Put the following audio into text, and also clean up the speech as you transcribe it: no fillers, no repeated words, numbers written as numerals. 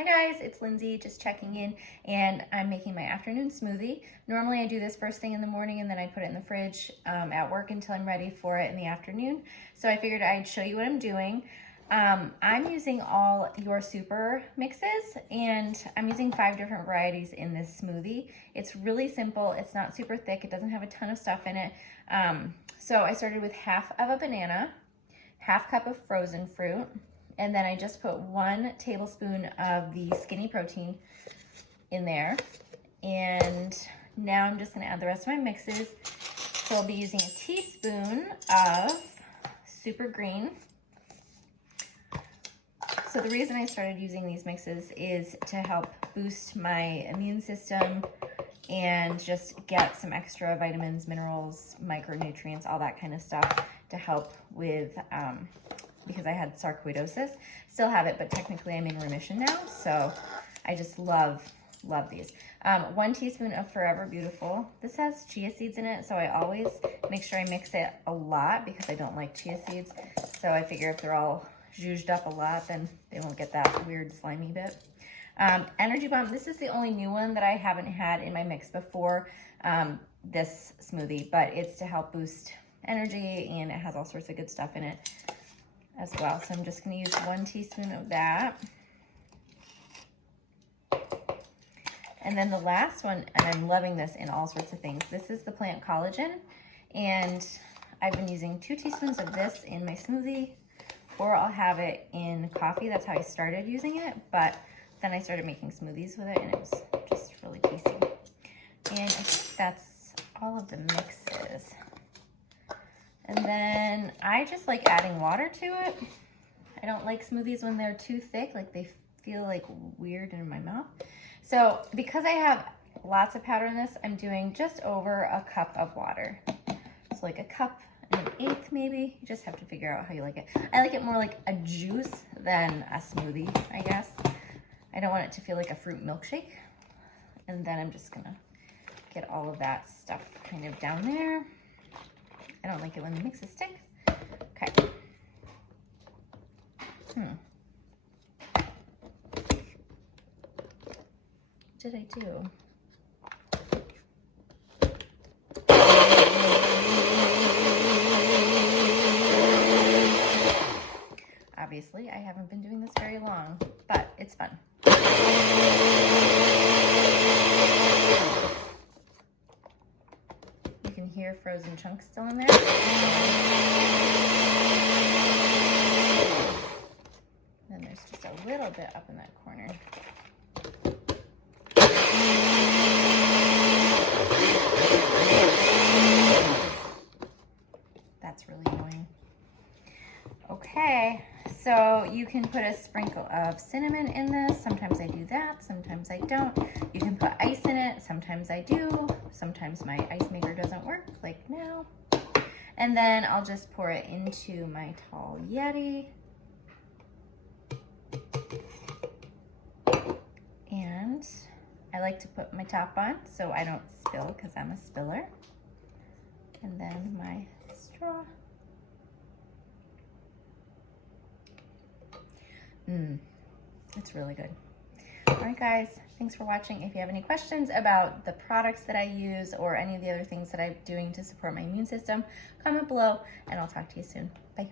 Hi guys, it's Lindsay just checking in, and I'm making my afternoon smoothie. Normally I do this first thing in the morning and then I put it in the fridge at work until I'm ready for it in the afternoon. So I figured I'd show you what I'm doing. I'm using all your super mixes, and I'm using 5 different varieties in this smoothie. It's really simple, it's not super thick, it doesn't have a ton of stuff in it. So I started with half of a banana, half cup of frozen fruit, and then I just put 1 tablespoon of the skinny protein in there. And now I'm just gonna add the rest of my mixes. So I'll be using a teaspoon of super green. So the reason I started using these mixes is to help boost my immune system and just get some extra vitamins, minerals, micronutrients, all that kind of stuff to help with, because I had sarcoidosis. Still have it, but technically I'm in remission now. So I just love these. 1 teaspoon of Forever Beautiful. This has chia seeds in it, so I always make sure I mix it a lot because I don't like chia seeds. So I figure if they're all zhuzhed up a lot, then they won't get that weird slimy bit. Energy Bomb, this is the only new one that I haven't had in my mix before this smoothie, but it's to help boost energy and it has all sorts of good stuff in it as well. So I'm just gonna use 1 teaspoon of that. And then the last one, and I'm loving this in all sorts of things, this is the Plant Collagen, and I've been using 2 teaspoons of this in my smoothie, or I'll have it in coffee. That's how I started using it, but then I started making smoothies with it and it was just really tasty. And I think that's all of the mixes. And then I just like adding water to it. I don't like smoothies when they're too thick, like they feel like weird in my mouth. So because I have lots of powder in this, I'm doing just over a cup of water. So like a cup and 1/8 maybe. You just have to figure out how you like it. I like it more like a juice than a smoothie, I guess. I don't want it to feel like a fruit milkshake. And then I'm just gonna get all of that stuff kind of down there. I don't like it when the mixes stick. Okay. What did I do? Obviously, I haven't been doing this very long, but it's fun. You can hear frozen chunks still in there. Then there's just a little bit up in that corner. That's really annoying. Okay, so you can put a sprinkle of cinnamon in this. Sometimes I do that, sometimes I don't. You can put ice in it, sometimes I do. Sometimes my ice maker doesn't work, like now. And then I'll just pour it into my tall Yeti. And I like to put my top on so I don't spill because I'm a spiller. And then my straw. It's really good. All right, guys, thanks for watching. If you have any questions about the products that I use or any of the other things that I'm doing to support my immune system, comment below and I'll talk to you soon. Bye.